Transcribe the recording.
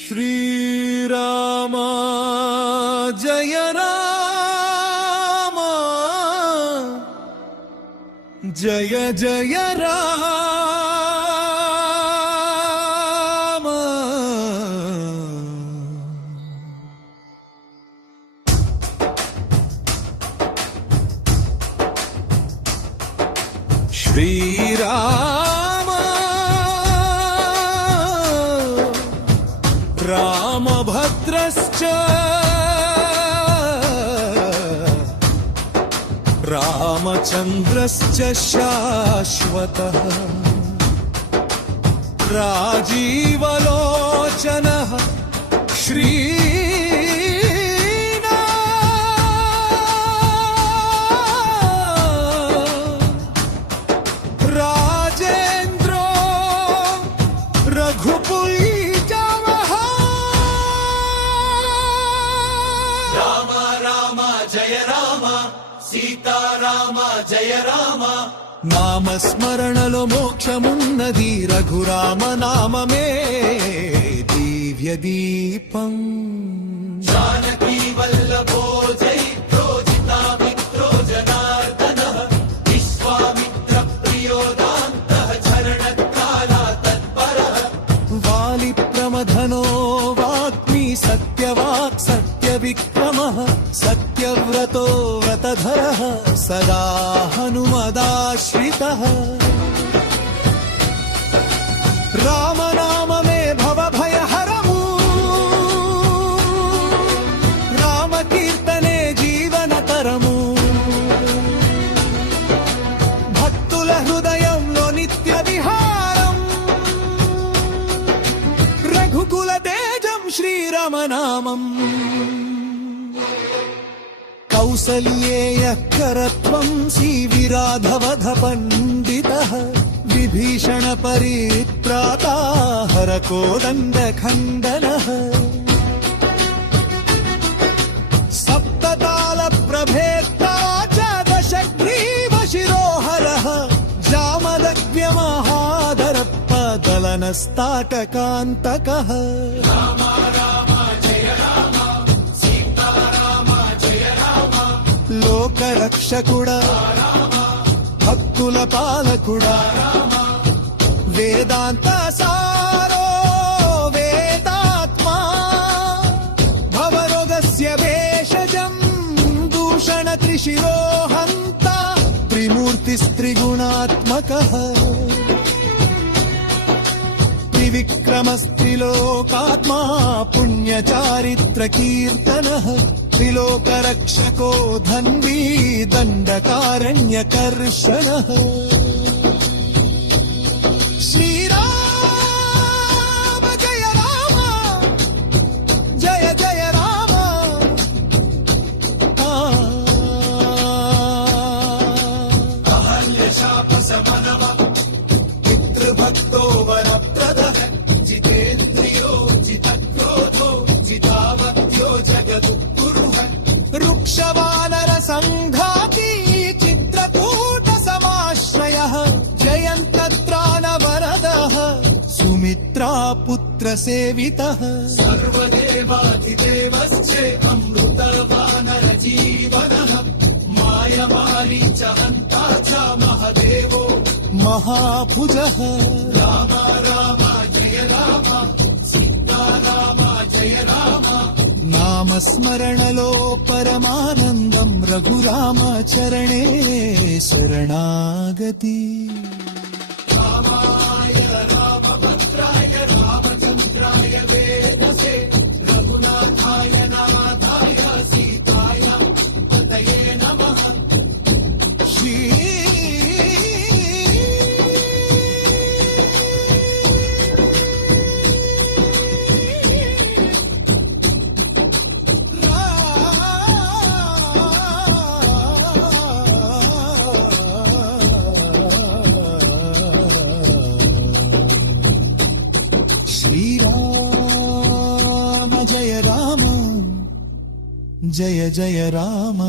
శ్రీరామ జయ రామ జయ జయ రామ శ్రీరామ రామభద్రశ్చ రామచంద్రశ్చ శాశ్వతః రాజీవలోచనః శ్రీ రాజేంద్రో రఘుపుల్ సీతారామ జయ రామ నామస్మరణలో మోక్షమున్నది రఘురామ నామమే దివ్య దీపం జానకీ వల్లభో జైత్రో జితామిత్రో జనార్దనః విశ్వామిత్ర ప్రియోదాంతః చరణకాలా తత్పరః వాలి ప్రమథనో వాగ్మి సత్యవాక్ సత్యవిక్రమః సత్యవ్రతో వ్రతధరః సదా హనుమదాశ్రితః రామనామమే భవభయహరము రామకీర్తనే జీవనతరము భక్తుల హృదయంలో నిత్య విహారం రఘుకుల తేజం శ్రీరామనామం కౌసల్యేయఃకరత్వం శ్రీవిరాధవధ పండితః విభీషణ పరిత్రాతా హరకోదండఖండనః సప్తతాళ ప్రభేత్తా చ దశగ్రీవ శిరోహరః జామదగ్వ్య మహాదర్పదలనస్తాటకాంతకః లోకరక్షకుడా భక్తుల పాలకుడా వేదాంత సారో వేదాత్మా భవరోగస్య భేషజం దూషణ త్రిశిరోహంత త్రిమూర్తిస్త్రిగుణాత్మకః త్రివిక్రమస్త్రిలోకాత్మా పుణ్యచారిత్ర కీర్తనః త్రిలోకరక్షకో ధన్వీ దండకారణ్యకర్షణః శ్రీరామ జయ రామ జయ జయ రామ అహల్యశాపశమనవ పితృభక్తో వరప్రదః జితేంద్రియో జితక్రోధో జితామత్యో జగదు వృక్షవానర సంఘాతి చిత్రకూట సమాశ్రయః జయంత్రాణ వరదః సుమిత్రా పుత్ర సేవితః సర్వదేవాధిదేవశ్చే అమృతవానర జీవనః మాయమారీచ హంతా చ మహదేవో మహాభుజః రామ రామ జయ రామ సీతారామ జయ రామ నామస్మరణలో పరమానందం రఘురామ చరణే శరణాగతి రామాయ రామభద్రాయ రామచంద్రాయ వేదసే రఘునాథాయ నాథాయ సీతాయ పతయే నమః శ్రీ జయ జయ రామ